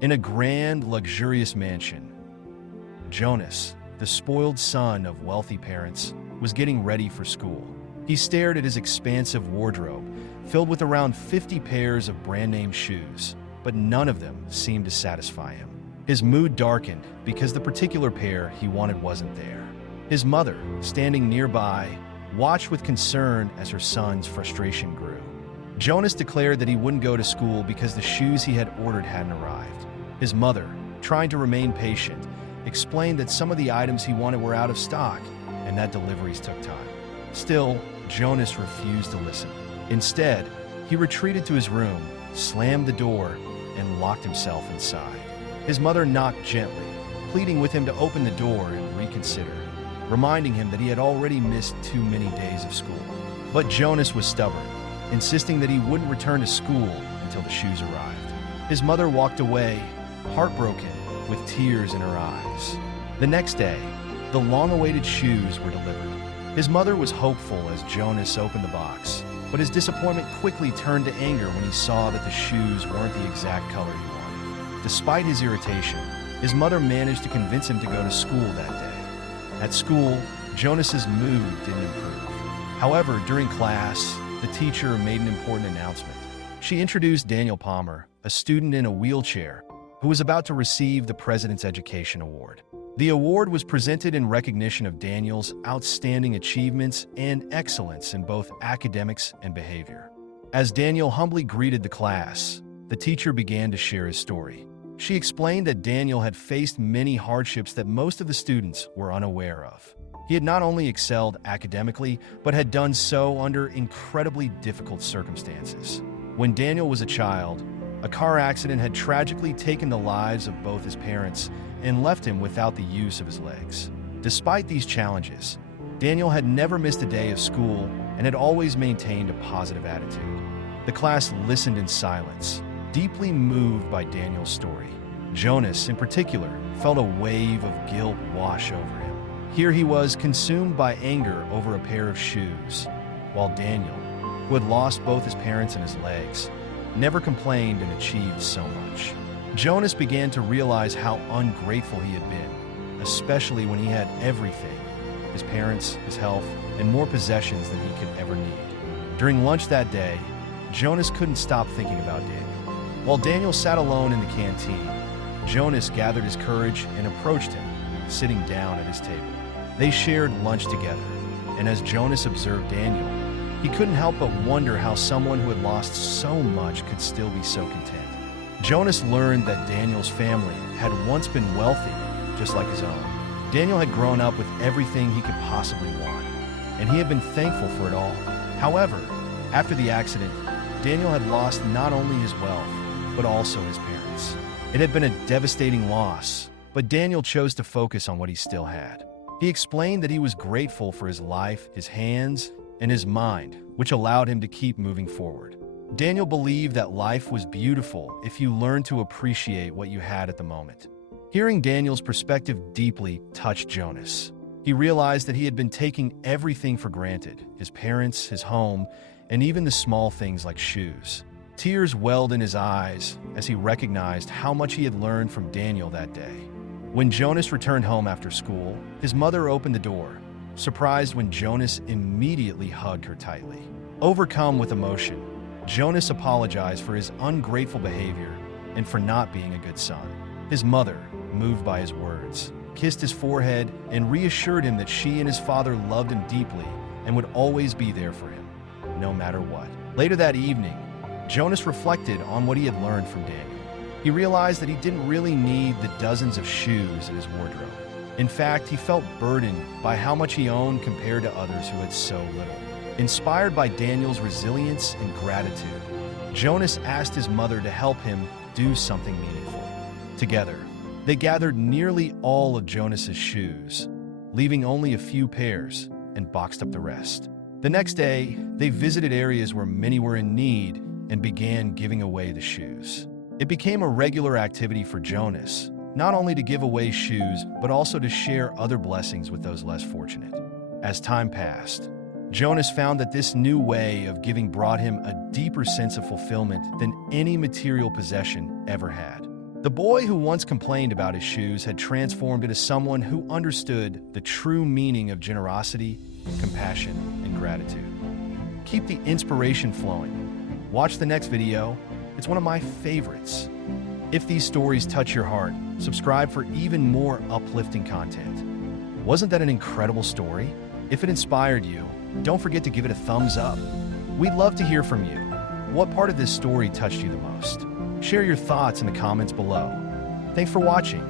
In a grand, luxurious mansion, Jonas, the spoiled son of wealthy parents, was getting ready for school. He stared at his expansive wardrobe, filled with around 50 pairs of brand-name shoes, but none of them seemed to satisfy him. His mood darkened because the particular pair he wanted wasn't there. His mother, standing nearby, watched with concern as her son's frustration grew. Jonas declared that he wouldn't go to school because the shoes he had ordered hadn't arrived. His mother, trying to remain patient, explained that some of the items he wanted were out of stock and that deliveries took time. Still, Jonas refused to listen. Instead, he retreated to his room, slammed the door, and locked himself inside. His mother knocked gently, pleading with him to open the door and reconsider, reminding him that he had already missed too many days of school. But Jonas was stubborn, insisting that he wouldn't return to school until the shoes arrived. His mother walked away, heartbroken, with tears in her eyes. The next day, the long-awaited shoes were delivered. His mother was hopeful as Jonas opened the box, but his disappointment quickly turned to anger when he saw that the shoes weren't the exact color he wanted. Despite his irritation, his mother managed to convince him to go to school that day. At school, Jonas's mood didn't improve. However, during class, the teacher made an important announcement. She introduced Daniel Palmer, a student in a wheelchair, who was about to receive the President's Education Award. The award was presented in recognition of Daniel's outstanding achievements and excellence in both academics and behavior. As Daniel humbly greeted the class, the teacher began to share his story. She explained that Daniel had faced many hardships that most of the students were unaware of. He had not only excelled academically, but had done so under incredibly difficult circumstances. When Daniel was a child, a car accident had tragically taken the lives of both his parents and left him without the use of his legs. Despite these challenges, Daniel had never missed a day of school and had always maintained a positive attitude. The class listened in silence, deeply moved by Daniel's story. Jonas, in particular, felt a wave of guilt wash over him. Here he was, consumed by anger over a pair of shoes, while Daniel, who had lost both his parents and his legs, never complained and achieved so much. Jonas began to realize how ungrateful he had been, especially when he had everything: his parents, his health, and more possessions than he could ever need. During lunch that day, Jonas couldn't stop thinking about Daniel. While Daniel sat alone in the canteen, Jonas gathered his courage and approached him, sitting down at his table. They shared lunch together, and as Jonas observed Daniel, he couldn't help but wonder how someone who had lost so much could still be so content. Jonas learned that Daniel's family had once been wealthy, just like his own. Daniel had grown up with everything he could possibly want, and he had been thankful for it all. However, after the accident, Daniel had lost not only his wealth, but also his parents. It had been a devastating loss, but Daniel chose to focus on what he still had. He explained that he was grateful for his life, his hands, and his mind, which allowed him to keep moving forward. Daniel believed that life was beautiful if you learned to appreciate what you had at the moment. Hearing Daniel's perspective deeply touched Jonas. He realized that he had been taking everything for granted: his parents, his home, and even the small things like shoes. Tears welled in his eyes as he recognized how much he had learned from Daniel that day. When Jonas returned home after school, his mother opened the door, surprised when Jonas immediately hugged her tightly. Overcome with emotion, Jonas apologized for his ungrateful behavior and for not being a good son. His mother, moved by his words, kissed his forehead and reassured him that she and his father loved him deeply and would always be there for him, no matter what. Later that evening, Jonas reflected on what he had learned from Daniel. He realized that he didn't really need the dozens of shoes in his wardrobe. In fact, he felt burdened by how much he owned compared to others who had so little. Inspired by Daniel's resilience and gratitude, Jonas asked his mother to help him do something meaningful. Together, they gathered nearly all of Jonas's shoes, leaving only a few pairs, and boxed up the rest. The next day, they visited areas where many were in need and began giving away the shoes. It became a regular activity for Jonas, not only to give away shoes, but also to share other blessings with those less fortunate. As time passed, Jonas found that this new way of giving brought him a deeper sense of fulfillment than any material possession ever had. The boy who once complained about his shoes had transformed into someone who understood the true meaning of generosity, compassion, and gratitude. Keep the inspiration flowing. Watch the next video. It's one of my favorites. If these stories touch your heart, subscribe for even more uplifting content. Wasn't that an incredible story? If it inspired you, don't forget to give it a thumbs up. We'd love to hear from you. What part of this story touched you the most? Share your thoughts in the comments below. Thanks for watching.